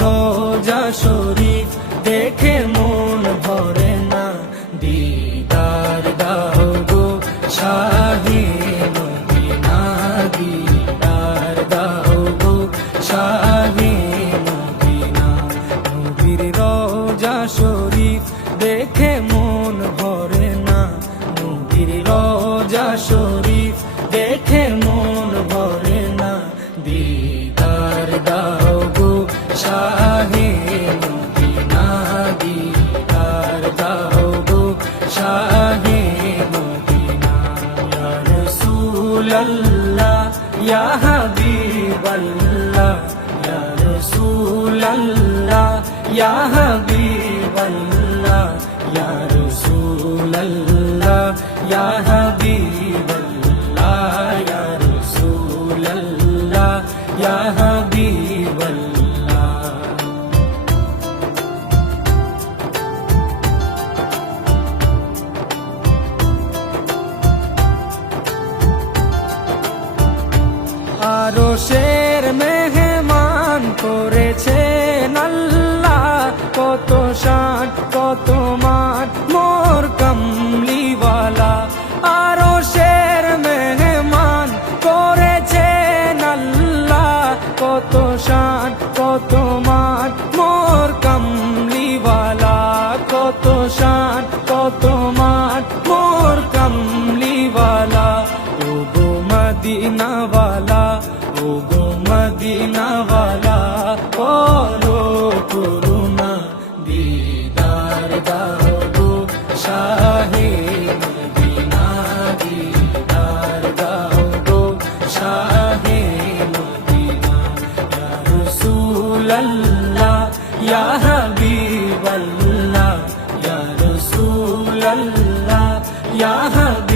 রোজা শরীফ দেখে মন ভরে না, দিদার দাও গো শাহে মদিনা, দিদার দাও গো শাহে মদিনা। নবীর রোজা শরীফ দেখে মন ভরে না, নবীর রোজা শরীফ দেখে মন ভরে না, দিদার দাও গো শাহে মদিনা, দিদার দাও গো শাহে মদিনা। ইয়া রাসূলাল্লাহ ইয়া হাবিবাল্লাহ, ইয়া রাসূলাল্লাহ ইয়া হাবিবাল্লাহ, ইয়া রাসূলাল্লাহ ইয়া হাবিবাল্লাহ, ইয়া রাসূলাল্লাহ ইয়া হাবিবাল্লাহ। আরশের মেহমান করেছেন আল্লাহ, কত শান কত মান মোর কামলিওয়ালা। আরশের মেহমান করেছেন আল্লাহ, কত শান কত মান মোর কামলিওয়ালা, কত শান কত মান মোর কামলিওয়ালা। ও গো মদিনাওয়ালা, ও গো মদিনাওয়ালা, করো করুণা, দিদার দাও গো শাহে মদিনা, দিদার দাও গো শাহে মদিনা। ইয়া রাসূলাল্লাহ ইয়া হাবিবাল্লাহ, ইয়া রাসূলাল্লাহ ইয়া হাবিবাল্লাহ।